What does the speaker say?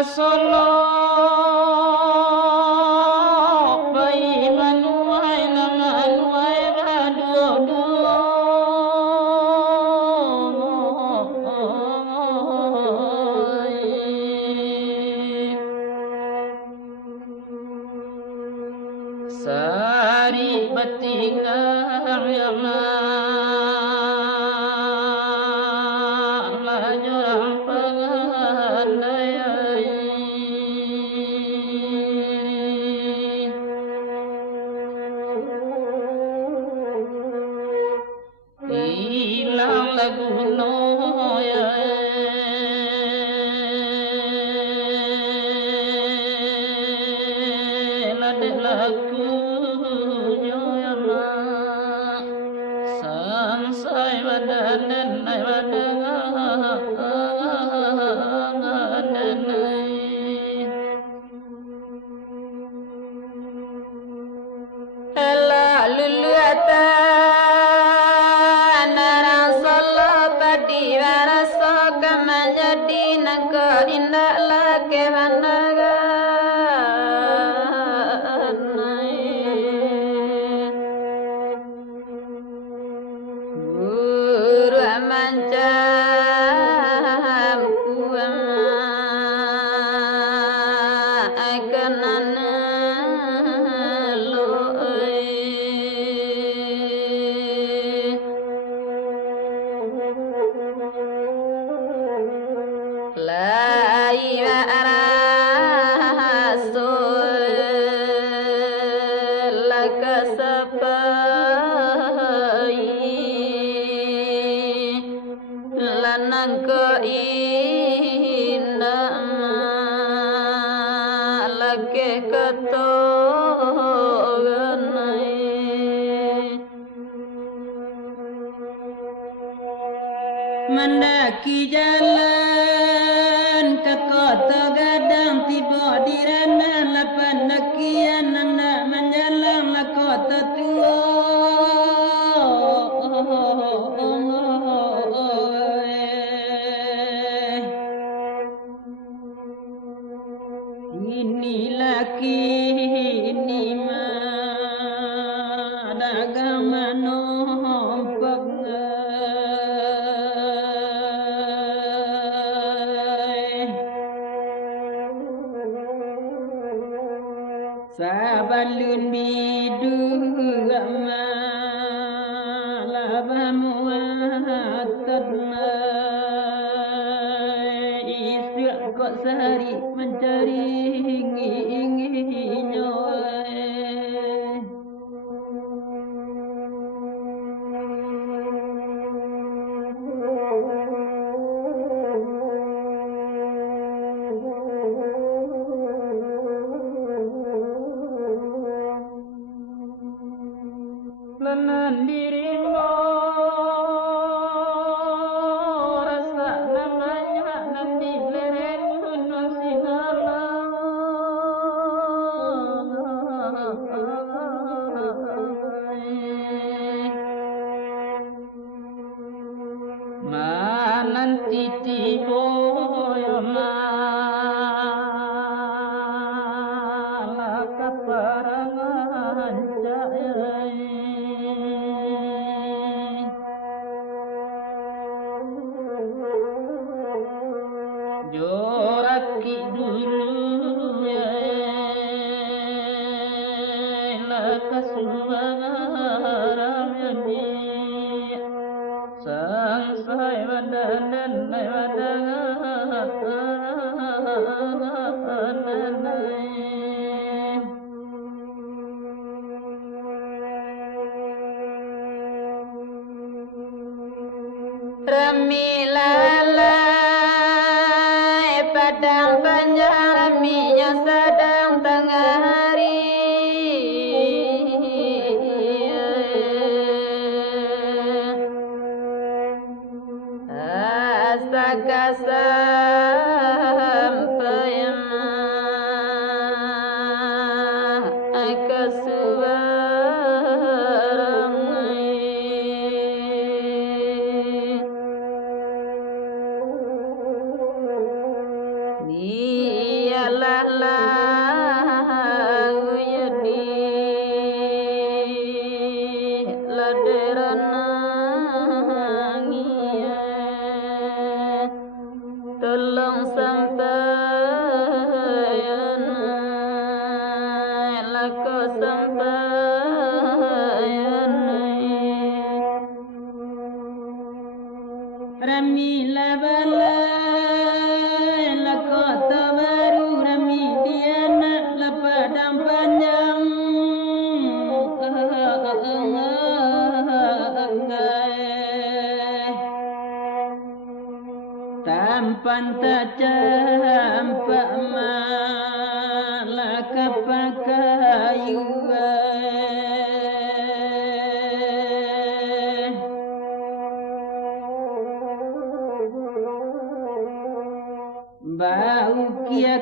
Solo bai manuai nanganuai raduo-duo sari batingang yama lajurang pangandai ilang lagu noya ladek lagu nyoyama sansai badanen ai badanganai ela luluata menjadi nangka indah laki managa guru mancam kuama akanana loe lai rasul lakasapai lanang ke indama lake ketoganai mendaki jalan ke kota gadang tiba di rana lapan nakian anak menjalang la kota tua ini laki ini mah dagang manompok sabalun bidu ama labamu atadma isu kok sehari mencari ingin lenan dirimu rasa namanya nanti leren gunung sinala mananti tibo yama laka parangan jaya joraki dulu ya lakasubaram yani sangsai badanan nai badanganai ramilalai padang panjang raminya sedang tengah hari astaga sampai ke suarangai Rami labalai la kota baru Rami Diana la padang panjang tampan tajam pak malaka pakayu bau kia